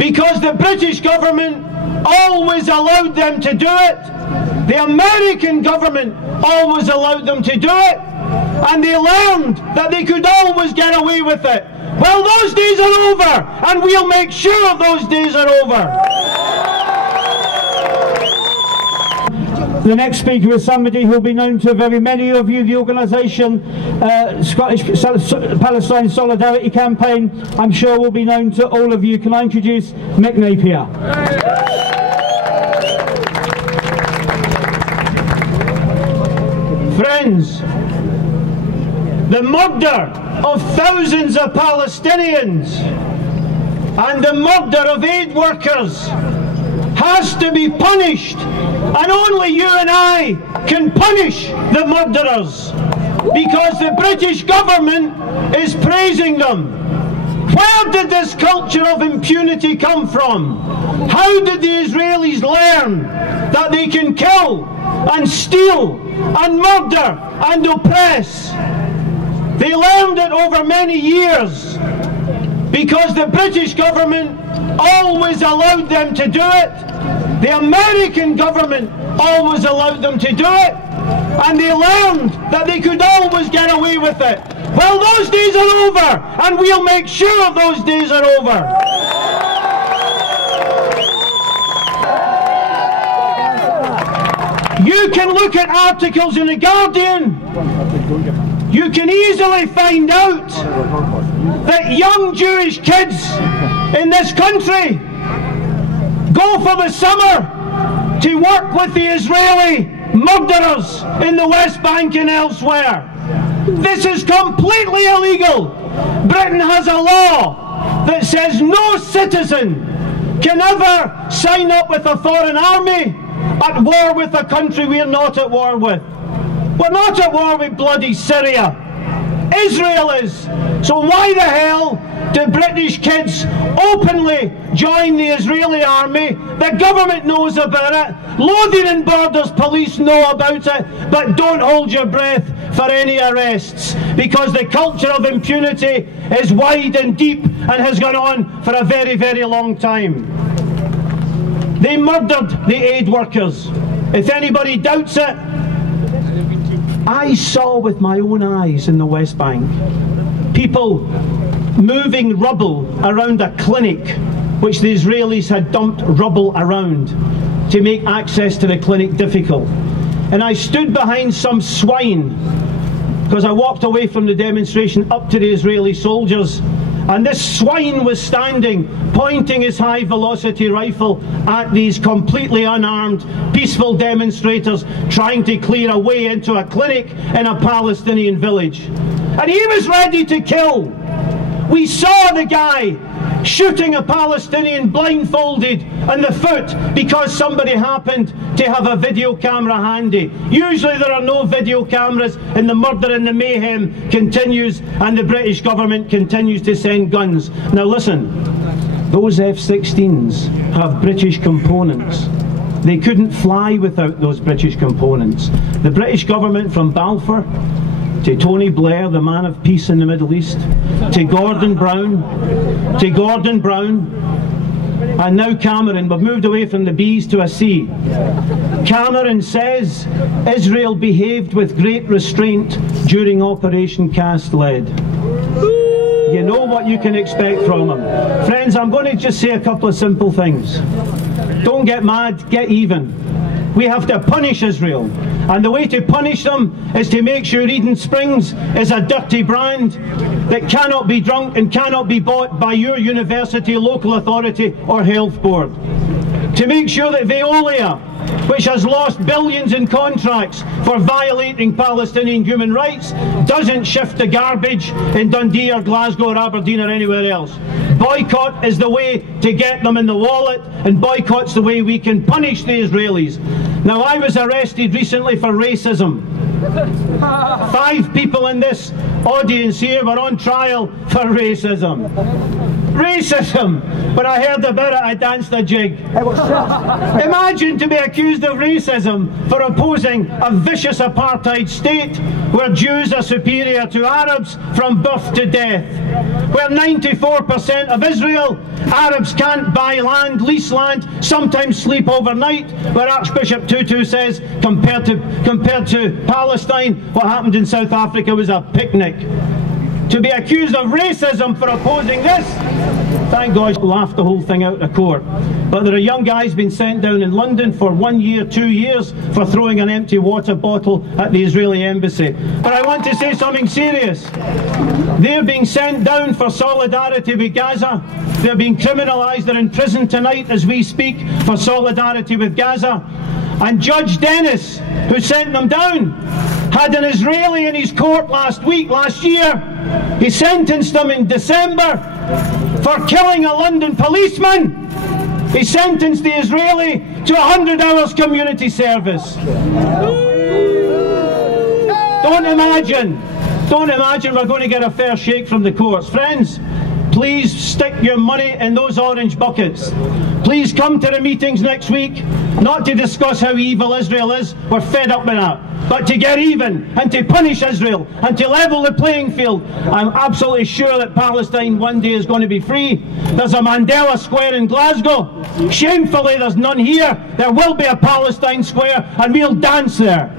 because the British government always allowed them to do it, the American government always allowed them to do it, and they learned that they could always get away with it. Well, those days are over, and we'll make sure those days are over. The next speaker is somebody who will be known to very many of you, the organisation Scottish Palestine Solidarity Campaign, I'm sure will be known to all of you. Can I introduce Mick Napier? Friends, the murder of thousands of Palestinians and the murder of aid workers has to be punished, and only you and I can punish the murderers, because the British government is praising them. Where did this culture of impunity come from? How did the Israelis learn that they can kill and steal and murder and oppress? They learned it over many years because the British government always allowed them to do it, the American government always allowed them to do it, and they learned that they could always get away with it. Well, those days are over, and we'll make sure those days are over. You can look at articles in The Guardian. You can easily find out that young Jewish kids in this country go for the summer to work with the Israeli murderers in the West Bank and elsewhere. This is completely illegal. Britain has a law that says no citizen can ever sign up with a foreign army at war with a country we're not at war with. We're not at war with bloody Syria. Israel is. So why the hell do British kids openly join the Israeli army? The government knows about it. Lothian and Borders police know about it, but don't hold your breath for any arrests, because the culture of impunity is wide and deep and has gone on for a very, very long time. They murdered the aid workers. If anybody doubts it, I saw with my own eyes in the West Bank people moving rubble around a clinic which the Israelis had dumped rubble around to make access to the clinic difficult. And I stood behind some swine, because I walked away from the demonstration up to the Israeli soldiers, and this swine was standing, pointing his high-velocity rifle at these completely unarmed, peaceful demonstrators trying to clear a way into a clinic in a Palestinian village. And he was ready to kill. We saw the guy shooting a Palestinian blindfolded in the foot because somebody happened to have a video camera handy. Usually there are no video cameras, and the murder and the mayhem continues, and the British government continues to send guns. Now listen, those F-16s have British components. They couldn't fly without those British components. The British government, from Balfour to Tony Blair, the man of peace in the Middle East, to Gordon Brown, and now Cameron, we've moved away from the B's to a C. Cameron says Israel behaved with great restraint during Operation Cast Lead. You know what you can expect from him. Friends, I'm going to just say a couple of simple things. Don't get mad, get even. We have to punish Israel, and the way to punish them is to make sure Edin Springs is a dirty brand that cannot be drunk and cannot be bought by your university, local authority or health board. To make sure that Veolia, which has lost billions in contracts for violating Palestinian human rights, doesn't shift the garbage in Dundee or Glasgow or Aberdeen or anywhere else. Boycott is the way to get them in the wallet, and boycott's the way we can punish the Israelis. Now, I was arrested recently for racism. 5 people in this audience here were on trial for racism. Racism. When I heard about it, I danced a jig. Imagine to be accused of racism for opposing a vicious apartheid state where Jews are superior to Arabs from birth to death, where 94% of Israel, Arabs can't buy land, lease land, sometimes sleep overnight, where Archbishop Tutu says compared to Palestine, what happened in South Africa was a picnic. To be accused of racism for opposing this, thank God laughed the whole thing out of court. But there are young guys being sent down in London for 1 year, 2 years for throwing an empty water bottle at the Israeli embassy. But I want to say something serious. They're being sent down for solidarity with Gaza. They're being criminalised. They're in prison tonight as we speak for solidarity with Gaza. And Judge Dennis, who sent them down, had an Israeli in his court last year. He sentenced him in December for killing a London policeman. He sentenced the Israeli to 100 hours community service. Don't imagine we're going to get a fair shake from the courts. Friends, please stick your money in those orange buckets. Please come to the meetings next week, not to discuss how evil Israel is, we're fed up with that, but to get even and to punish Israel and to level the playing field. I'm absolutely sure that Palestine one day is going to be free. There's a Mandela Square in Glasgow. Shamefully there's none here. There will be a Palestine Square and we'll dance there.